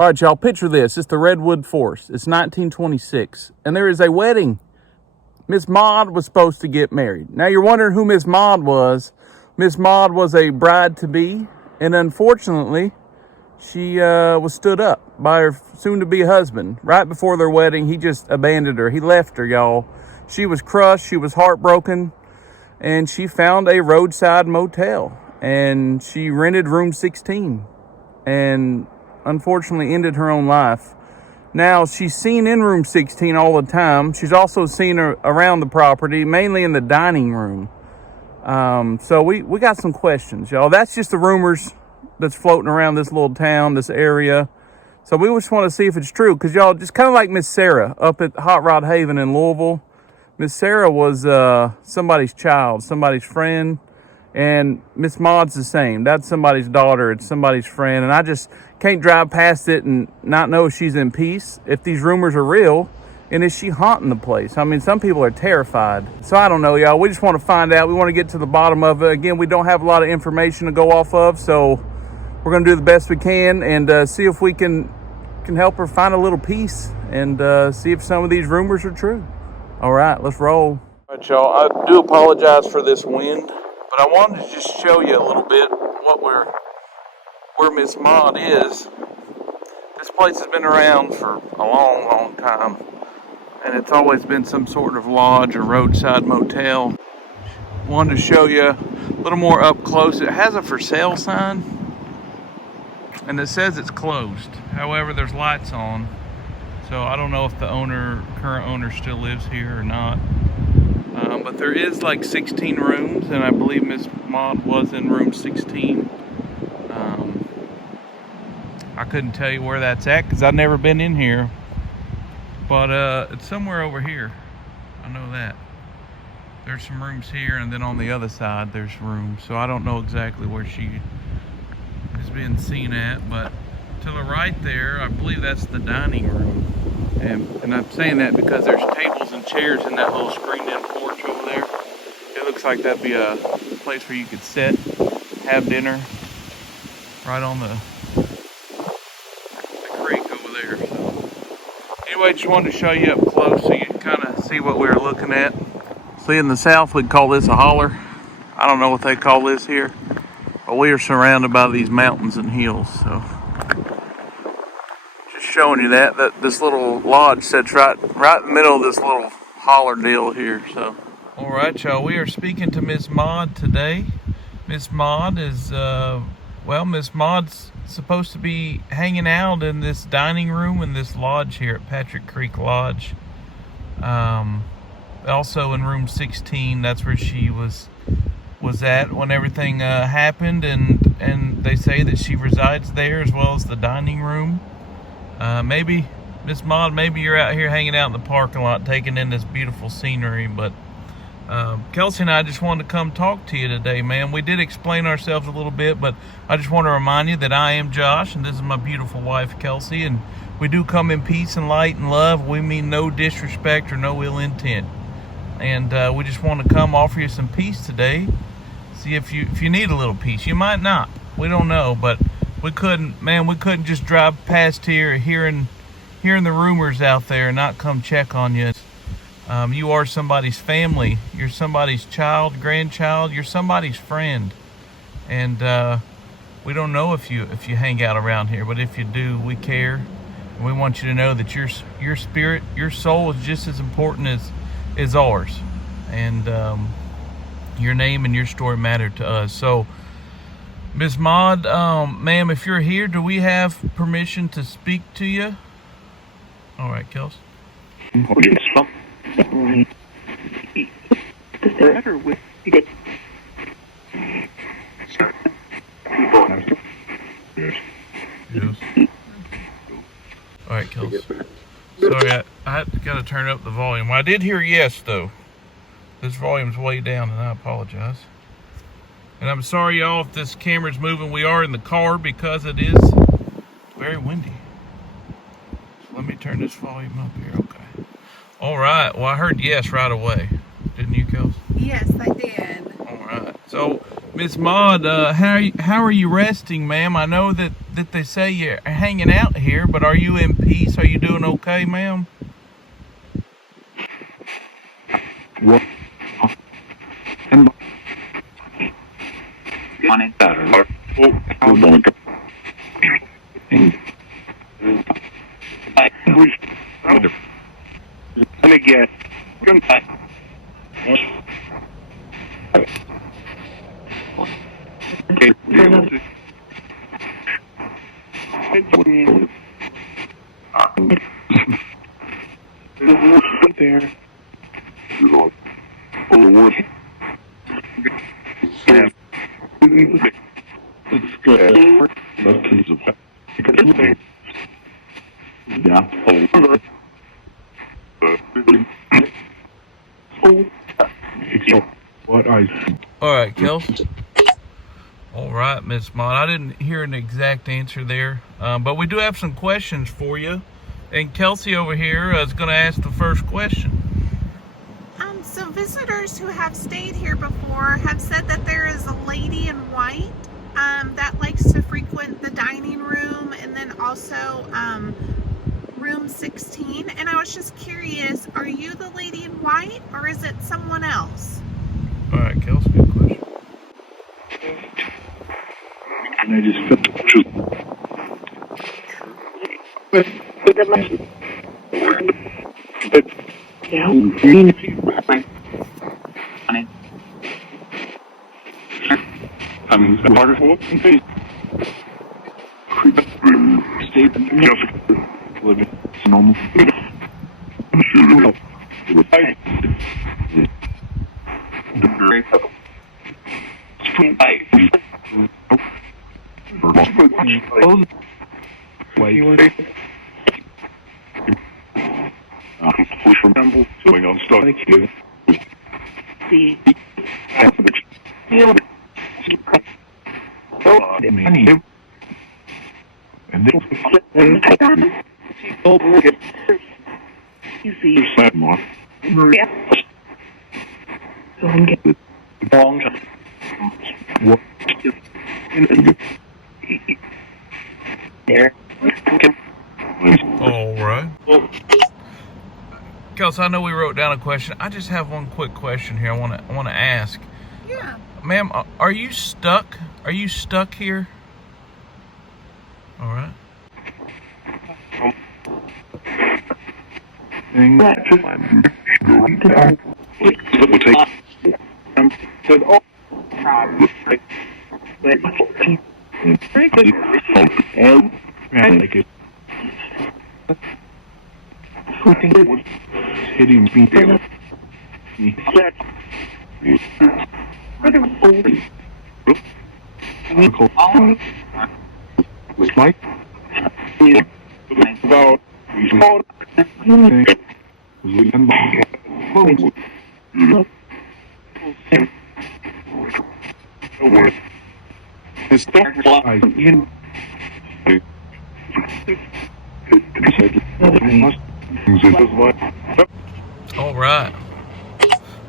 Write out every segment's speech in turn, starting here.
All right, y'all, picture this. It's the Redwood Forest. It's 1926, and there is a wedding. Miss Maude was supposed to get married. Now, you're wondering who Miss Maude was. Miss Maude was a bride-to-be, and unfortunately, she was stood up by her soon-to-be husband. Right before their wedding, he just abandoned her. He left her, y'all. She was crushed. She was heartbroken, and she found a roadside motel, and she rented room 16, and unfortunately ended her own life. Now, she's seen in room 16 all the time. She's also seen her around the property, mainly in the dining room. So we got some questions, y'all. That's just the rumors that's floating around this little town, this area. So we just want to see if it's true, because y'all, just kind of like Miss Sarah up at Hot Rod Haven in Louisville. Miss Sarah was somebody's child, somebody's friend, and Miss Maude's the same. That's somebody's daughter. It's somebody's friend, and I just can't drive past it and not know if she's in peace, if these rumors are real, and is she haunting the place? I mean, some people are terrified. So I don't know, y'all. We just want to find out. We want to get to the bottom of it. Again, we don't have a lot of information to go off of, so we're going to do the best we can and see if we can help her find a little peace and see if some of these rumors are true. All right, let's roll. All right, y'all. I do apologize for this wind, but I wanted to just show you a little bit where Miss Maude is. This place has been around for a long, long time, and it's always been some sort of lodge or roadside motel. Wanted to show you a little more up close. It has a for sale sign, and it says it's closed. However, there's lights on, so I don't know if the current owner still lives here or not. But there is like 16 rooms, and I believe Miss Maude was in room 16. I couldn't tell you where that's at because I've never been in here, but it's somewhere over here. I know that. There's some rooms here, and then on the other side there's rooms, so I don't know exactly where she is being seen at, but to the right there, I believe that's the dining room. And I'm saying that because there's tables and chairs in that little screened-in porch over there. It looks like that'd be a place where you could sit, have dinner, right on the creek over there. So anyway, just wanted to show you up close so you can kind of see what we were looking at. See, in the south, we'd call this a holler. I don't know what they call this here, but we are surrounded by these mountains and hills, so showing you that this little lodge sits right in the middle of this little holler deal here. So all right, y'all, we are speaking to Miss Maude today. Miss Maude is Miss Maude's supposed to be hanging out in this dining room in this lodge here at Patrick Creek Lodge. Also in room 16, that's where she was at when everything happened, and they say that she resides there as well as the dining room. Maybe, Miss Maude, maybe you're out here hanging out in the parking lot taking in this beautiful scenery, but Kelsey and I just wanted to come talk to you today, man. We did explain ourselves a little bit, but I just want to remind you that I am Josh, and this is my beautiful wife, Kelsey, and we do come in peace and light and love. We mean no disrespect or no ill intent, and we just want to come offer you some peace today. See if you need a little peace. You might not. We don't know, but we couldn't just drive past here hearing the rumors out there and not come check on you. You are somebody's family. You're somebody's child, grandchild. You're somebody's friend. And we don't know if you hang out around here, but if you do, we care. And we want you to know that your spirit, your soul is just as important as ours. And your name and your story matter to us. So, Miss Maude, ma'am, if you're here, do we have permission to speak to you? All right, Kels. Yes. All right, Kels. Sorry, I got to turn up the volume. I did hear yes, though. This volume's way down, and I apologize. And I'm sorry, y'all, if this camera's moving. We are in the car because it is very windy. So let me turn this volume up here. Okay. All right. Well, I heard yes right away. Didn't you, Kels? Yes, I did. All right. So, Miss Maude, how are you resting, ma'am? I know that that they say you're hanging out here, but are you in peace? Are you doing okay, ma'am? What? On it better. Let me guess. There. It's good. What I see. All right, Kelsey. All right, Miss Maude. I didn't hear an exact answer there, but we do have some questions for you. And Kelsey over here is going to ask the first question. So visitors who have stayed here before have said that there is a lady in white that likes to frequent the dining room and then also room 16. And I was just curious, are you the lady in white or is it someone else? All right, Kelsey, good question. And I just felt normal. Going on stuff here. All right. Kelsey, I know we wrote down a question. I just have one quick question here. I want to ask. Yeah. Ma'am, are you stuck? Are you stuck here? All right. Hitting me. Was Mike? About All right.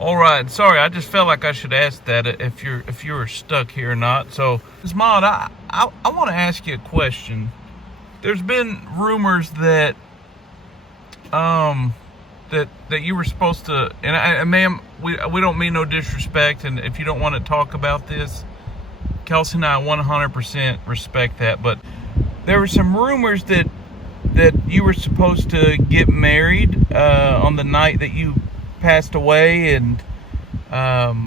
All right. Sorry, I just felt like I should ask that if you were stuck here or not. So, Ms. Maude, I want to ask you a question. There's been rumors that that you were supposed to, and ma'am, we don't mean no disrespect, and if you don't want to talk about this, Kelsey and I 100% respect that, but there were some rumors that you were supposed to get married on the night that you passed away, and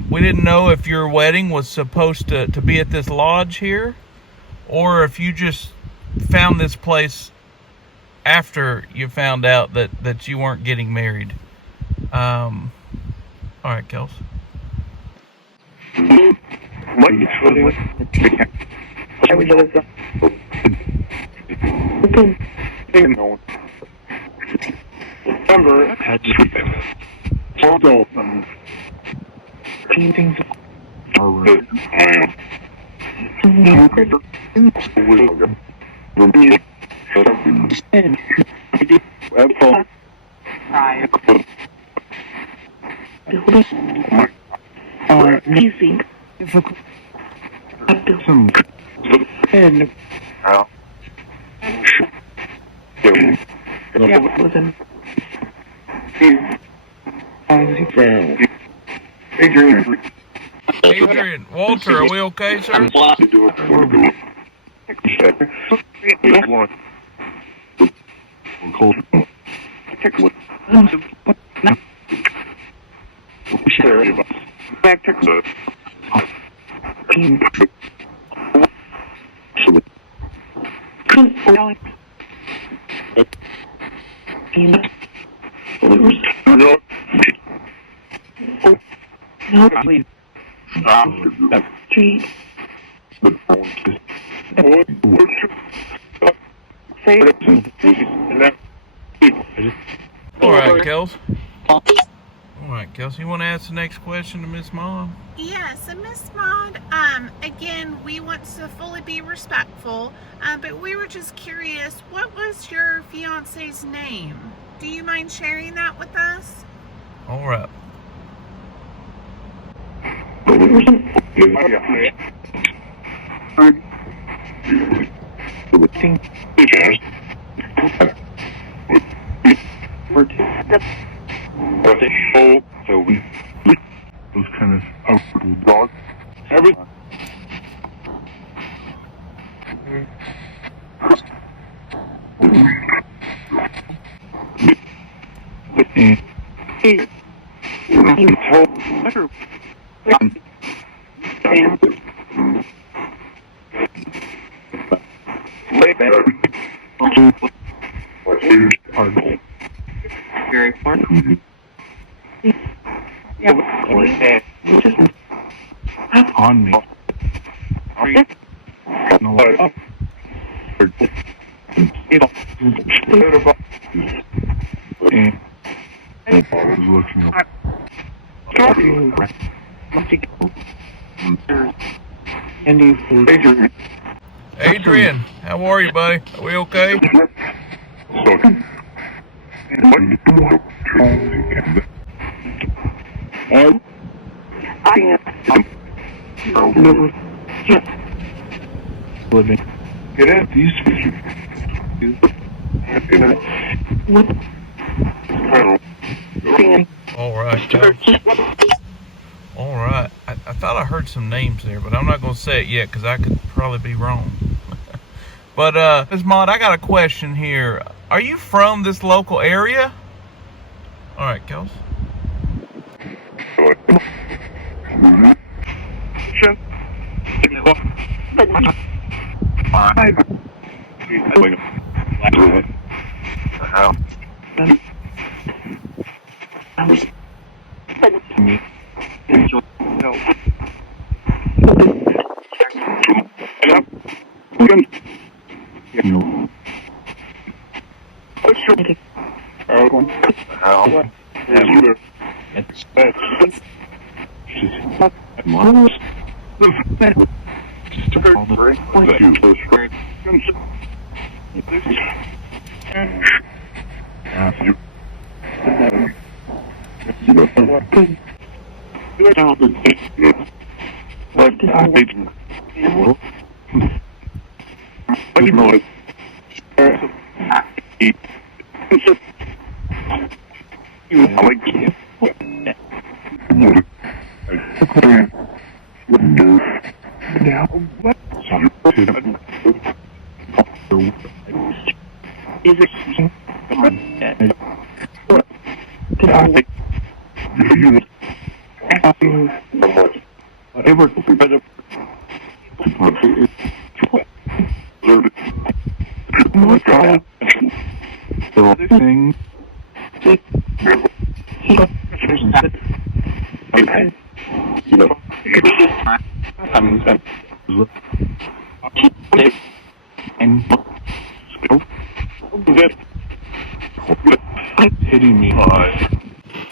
we didn't know if your wedding was supposed to be at this lodge here, or if you just found this place after you found out that you weren't getting married. All right, Kels. Remember, I had photo some paintings are amazing. Some Adrian, Walter, are we okay, sir? All right, Kels. All right, Kels, you want to ask the next question to Miss Maude? Yes, and Miss Maude, again, we want to fully be respectful, but we were just curious, what was your fiance's name? Do you mind sharing that with us? All right. So we those kind of outward dogs. Everything. Very important. On me. Adrian, how are you, buddy? Are we okay? Living. Get out these All right, Kels. All right. I thought I heard some names there, but I'm not going to say it yet because I could probably be wrong. But, Ms. Maude, I got a question here. Are you from this local area? All right, Kels.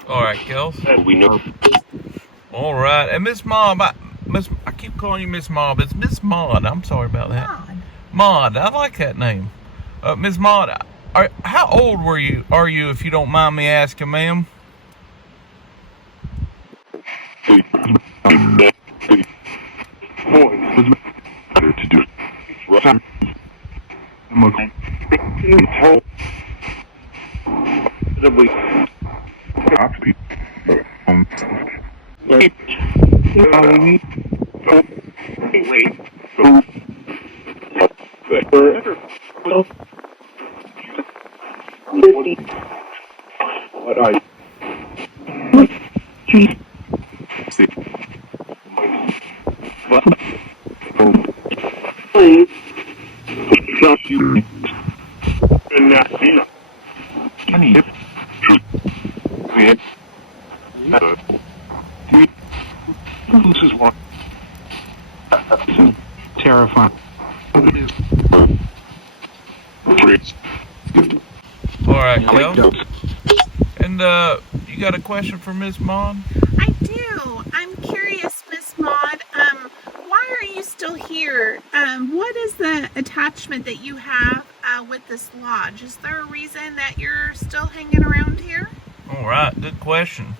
All right, Kels. We know. All right. And Miss Maude, I keep calling you Miss Maude, but it's Miss Maude. I'm sorry about that. Maude. I like that name. Miss Maude, how old are you, if you don't mind me asking, ma'am? What I see. Please. This is what terrifying. All right, Kel. And you got a question for Miss Maude? I do. I'm curious, Miss Maude. Why are you still here? What is the attachment that you have with this lodge? Is there a reason that you're still hanging around here? All right, good question.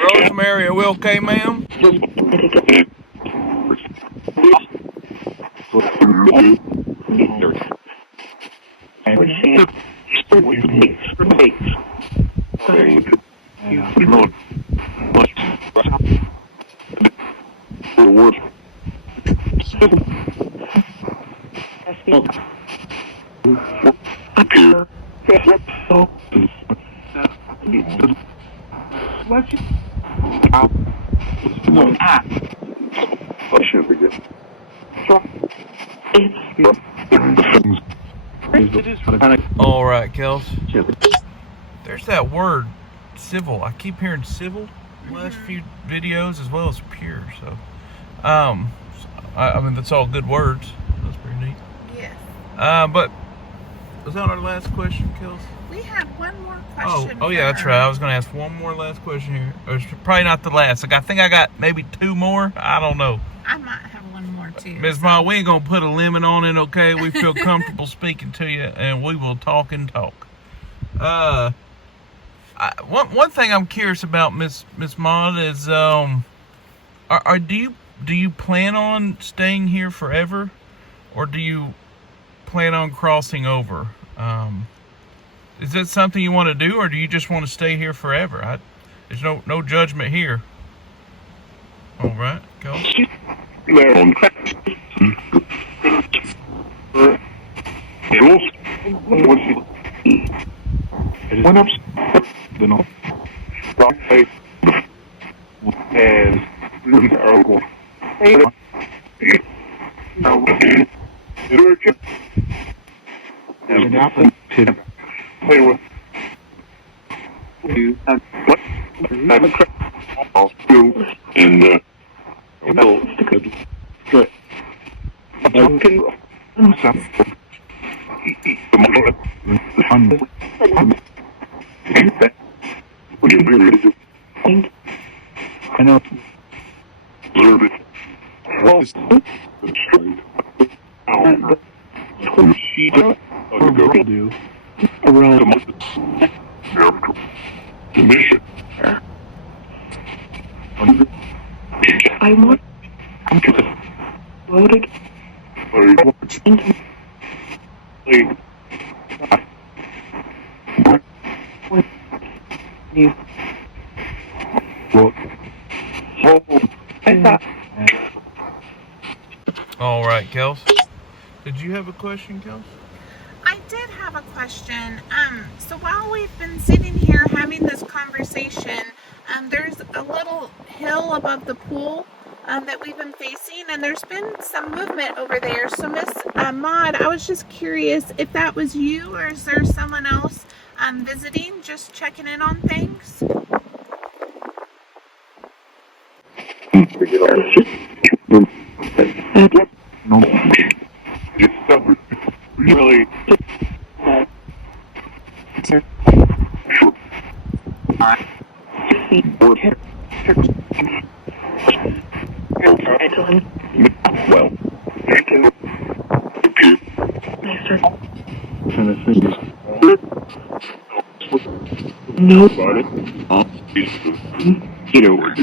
Rosemary, are we okay, ma'am? All right, Kels. There's that word, civil. I keep hearing civil the last few videos, as well as pure. So, I mean, that's all good words. That's pretty neat. Yes. But was that our last question, Kels? We had one more question. Oh yeah, that's right. I was going to ask one more last question here. It's probably not the last. Like, I think I got maybe two more. I don't know. I might have one more too. Ms. Ma, we ain't going to put a limit on it, okay? We feel comfortable speaking to you, and we will talk and talk. One thing I'm curious about, Miss Maude, is do you plan on staying here forever, or do you plan on crossing over? Is that something you want to do, or do you just want to stay here forever? There's no judgment here. All right, go. Play with you. What? And good. I know. Observe it. She does do around the mission. I want to loaded. All right, Kels. Did you have a question, Kels? I did have a question. So while we've been sitting here we were having this conversation, there's a little hill above the pool that we've been facing, and there's been some movement over there. So Miss Maude, I was just curious if that was you, or is there someone else visiting, just checking in on things? Really? Well, nobody. Get over it.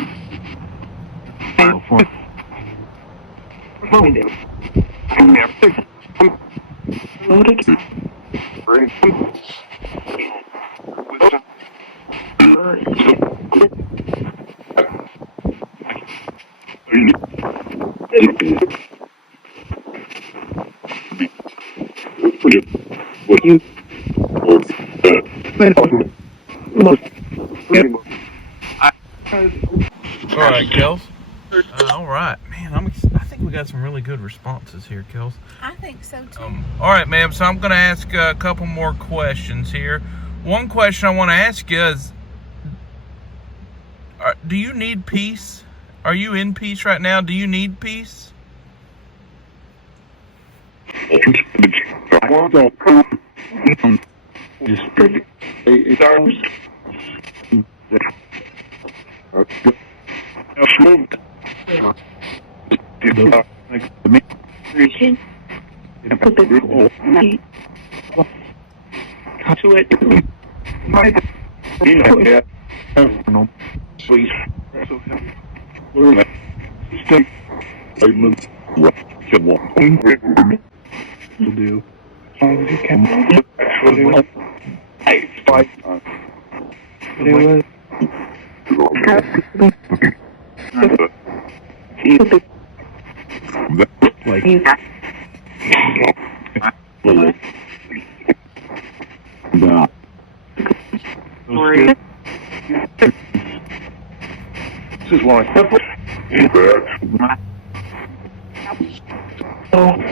All right, Kels. All right, man. I think we got some really good responses here, Kels. I think so too. All right, ma'am. So I'm going to ask a couple more questions here. One question I want to ask you is, do you need peace? Are you in peace right now? Do you need peace? This is why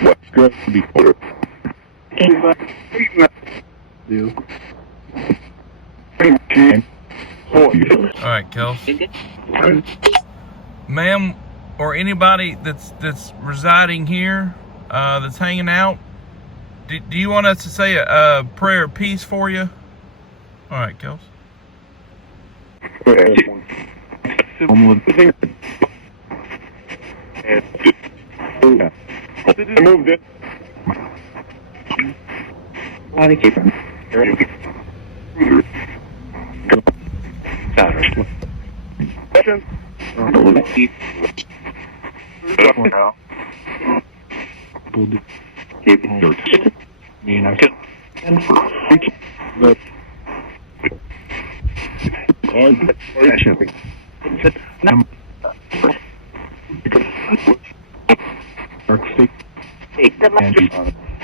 what's good to be put. All right, Kels. Ma'am, or anybody that's residing here, that's hanging out, do you want us to say a prayer of peace for you? All right, Kels. Moved it.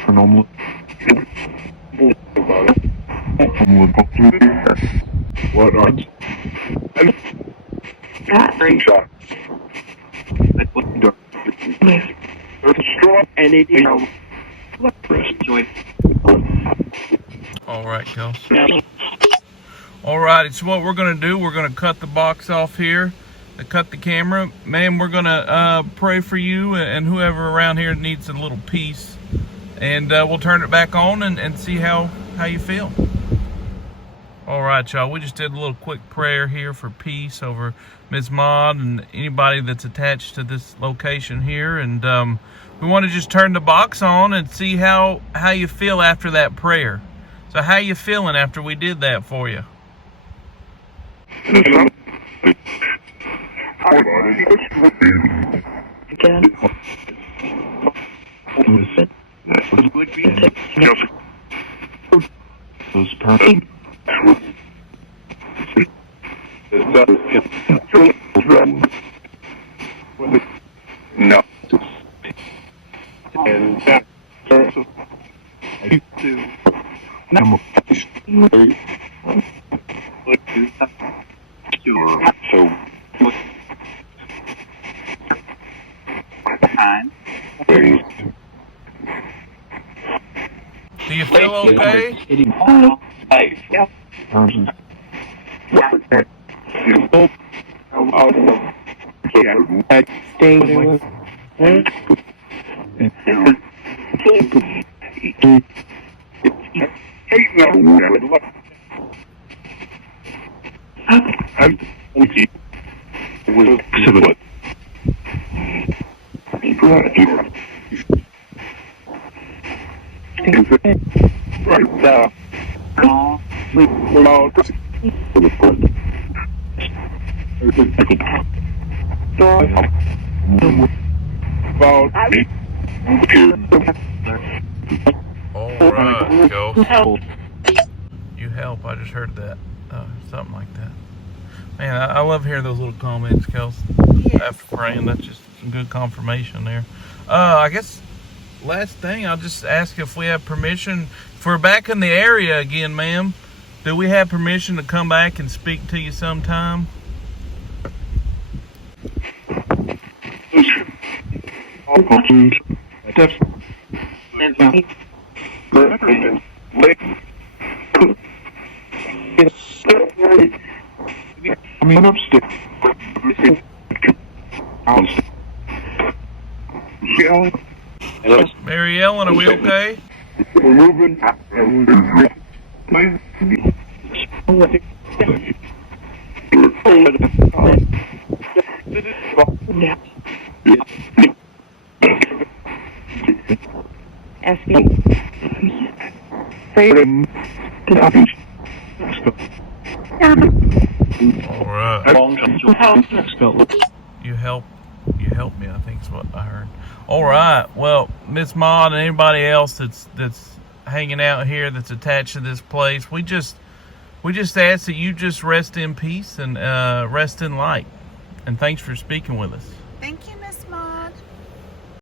Paranormal. What are screenshot? All right, Kels. All righty, so what we're going to do, we're going to cut the box off here, cut the camera. Ma'am, we're going to pray for you and whoever around here needs a little peace. And we'll turn it back on and see how you feel. All right, y'all, we just did a little quick prayer here for peace over Ms. Maude and anybody that's attached to this location here. And we want to just turn the box on and see how you feel after that prayer. So how you feeling after we did that for you? No. And So, Do you feel okay? All right, go. You help. I just heard that. Something like that. Man, I love hearing those little comments, Kels. After praying, that's just some good confirmation there. I guess last thing, I'll just ask if we have permission. If we're back in the area again, ma'am, do we have permission to come back and speak to you sometime? I mean, upstairs. Mary Ellen, are we okay? We're moving. All right. You help me, I think is what I heard. All right. Well, Miss Maude and anybody else that's hanging out here that's attached to this place, we just ask that you just rest in peace and rest in light. And thanks for speaking with us. Thank you.